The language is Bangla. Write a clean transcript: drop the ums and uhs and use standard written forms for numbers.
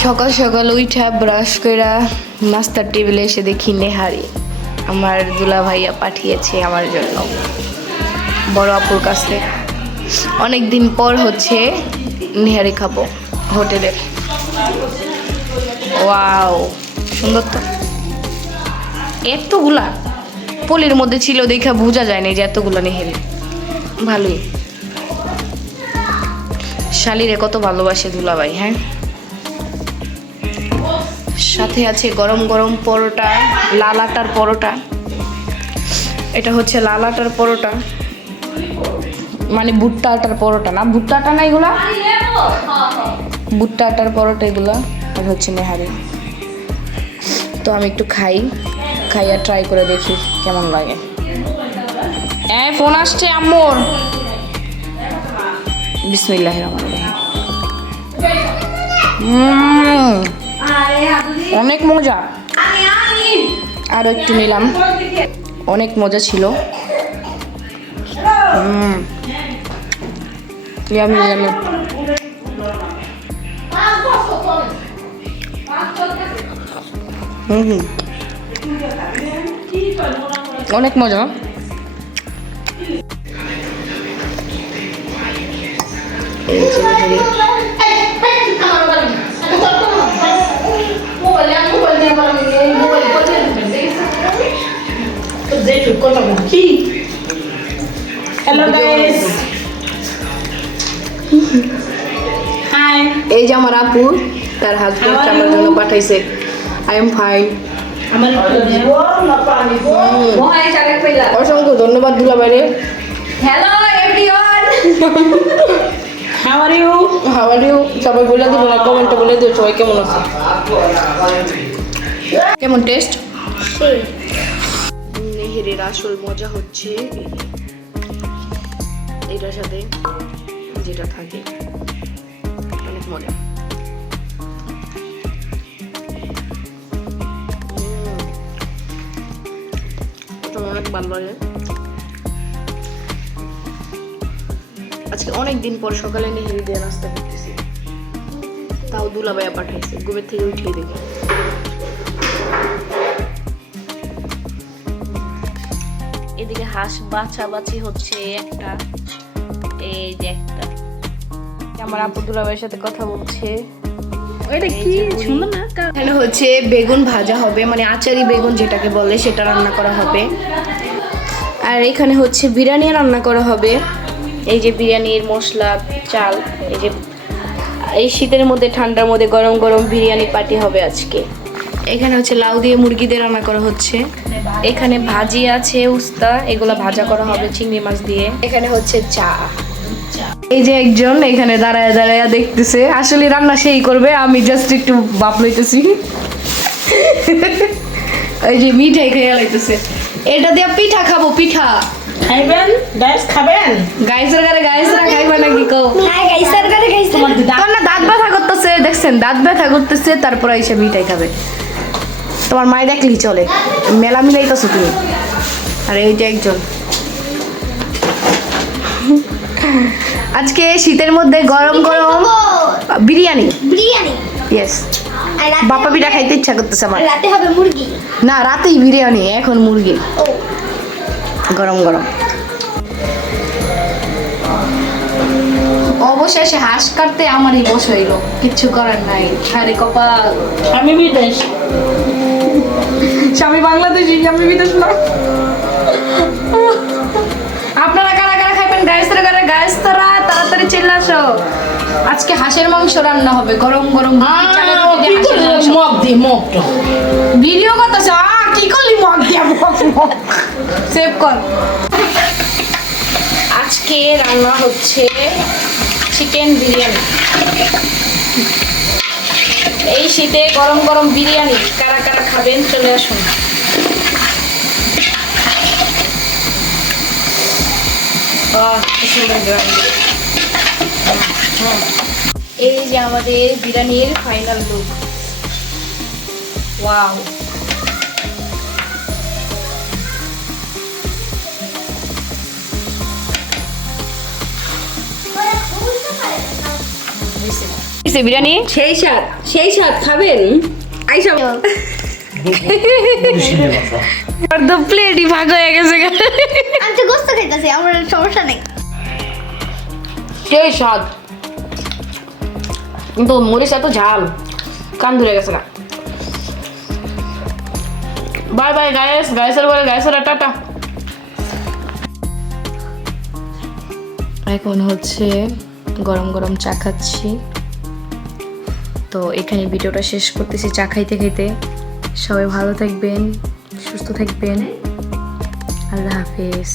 সকাল সকাল উঠা ব্রাশ কইরা নাস্তার টেবিলে এসে দেখি নেহারি আমার দুলা ভাইয়া পাঠিয়েছে আমার জন্য বড় আপুর কাছে। অনেক দিন পর হচ্ছে নেহারি খাবো হোটেলের। ওয়াও সুন্দর তো, এতগুলা পলির মধ্যে ছিল দেখা বোঝা যায় না যে এতগুলা নেহারি। ভালোই, শালিরে কত ভালোবাসে দুলাভাই। হ্যাঁ, সাথে আছে গরম গরম পরোটা, লাল আটার পরোটা। এটা হচ্ছে লাল আটার পরোটা, মানে ভুট্টা আটার পরোটা না, ভুট্টা আটা না এগুলা, ভুট্টা আটার পরোটা এগুলা। আর হচ্ছে নেহারি। তো আমি একটু খাইয়া ট্রাই করে দেখি কেমন লাগে। ফোন আসছে আম্মুর। বিসমিল্লাহির রহমানির রহিম। অনেক মজা, আরো একটু নিলাম, অনেক মজা ছিল। Yummy yummy. অনেক মজা। Hello guys. Hi. এই যে আমার আপু, তার হাজবেন্ড আমার জন্য পাঠাইছে। I am fine. অসংখ্য ধন্যবাদ দুলাভাইরে। Hello everyone. How are you? How are you? সবাই বলে দিও না, কমেন্টে বলে দিও সবাই কেমন আছে। কেমন টেস্ট? নেহেরির আসল মজা হচ্ছে এটার সাথে যেটা থাকে, অনেক মজা। অনেক ভালো লাগে। আজকে অনেক দিন পর সকালে নেহেরি দিয়ে নাস্তা করতেছি, তাও দুলাভাইয়া পাঠাইছে। ঘুমের থেকে উঠিয়ে দেখি। এদিকে হাঁস বাছাবাছি হচ্ছে একটা, এই যে একটা। আমার আপু দুলাভাইয়ের সাথে কথা বলছে। এটা কি সুন্দর না? এখানে হচ্ছে বেগুন ভাজা হবে, মানে আচারি বেগুন যেটাকে বলে সেটা রান্না করা হবে। আর এখানে হচ্ছে বিরিয়ানি রান্না করা হবে। এই যে বিরিয়ানির মশলা, চাল, এই যে এই শীতের মধ্যে ঠান্ডার মধ্যে গরম গরম বিরিয়ানি পার্টি হবে আজকে। এখানে হচ্ছে লাউ দিয়ে মুরগি দিয়ে রান্না করা হচ্ছে। এখানে ভাজি আছে, উস্তা, এগুলা ভাজা করা হবে চিংড়ি মাছ দিয়ে। এখানে হচ্ছে চা। এই যে একজন এখানে দাঁড়ায় দাঁড়ায় দেখতেছে, আসলে রান্না সেই করবে, আমি জাস্ট একটু বাপ লইতেছি। এই যে মিঠাই খেয়ে লাইতেছে, এটা দিয়ে পিঠা খাবো। পিঠা খাইবেন? গাইস খাবেন? গাইসের ঘরে গাইসরা খাইবে নাকি কও? হ্যাঁ গাইসার করে গাইসার। তোমার না দাঁত ব্যথা করতেছে, দেখছেন দাঁত ব্যথা করতেছে, তারপর এসে মিঠাই খাবে। তোমার মাই দেখলি চলে, মেলা মিলাইতেছো তুমি। আর এই যে একজন, আজকে শীতের মধ্যে গরম গরম বিরিয়ানি। বিরিয়ানি। ইয়েস, বাপা পিঠা খাইতে ইচ্ছা করতেছে আমার। রাতে হবে মুরগি। না, রাতেই বিরিয়ানি, এখন মুরগি। ও গরম গরম। অবশেষে হাঁস কাটতে আমারই বস হইল, কিচ্ছু করার নাই। আরে কপাল। আমি বিদেশ। স্বামী বাংলাদেশি, আমি বিদেশ না। আপনারা কারা কারা খাইবেন গাইসের ঘরে? গাইস তারা তাড়াতাড়ি চলে আসো। আজকে হাঁসের মাংস রান্না হবে, গরম গরম। মগ দি মগ তো। ভিডিও করতেছ? কি করলি? মগ দিয়া মগ সেভ কর। আজকে রান্না হচ্ছে চিকেন বিরিয়ানি। এই শীতে গরম গরম বিরিয়ানি কারা কারা খাবেন চলে আসুন। এই যে আমাদের বিরিয়ানির ফাইনাল লুক। ওয়াও, ওরা খুব ভালো। কিসে বিরিয়ানি সেই স্বাদ খাবেন আইসা আর তো প্লেটই ভাগ হয়ে গেছে আমি তো গোস্ত খাইতেছি আমার সমস্যা নেই সেই স্বাদ কিন্তু মরিচ এত ঝাল কান ধরে গেছে না বাই বাই গাইসের বলে গাইসের টাটা এখন হচ্ছে গরম গরম চা খাচ্ছি তো এখানে ভিডিওটা শেষ করতেছি চা খাইতে খাইতে সবাই ভালো থাকবেন সুস্থ থাকবেন আল্লাহ হাফেজ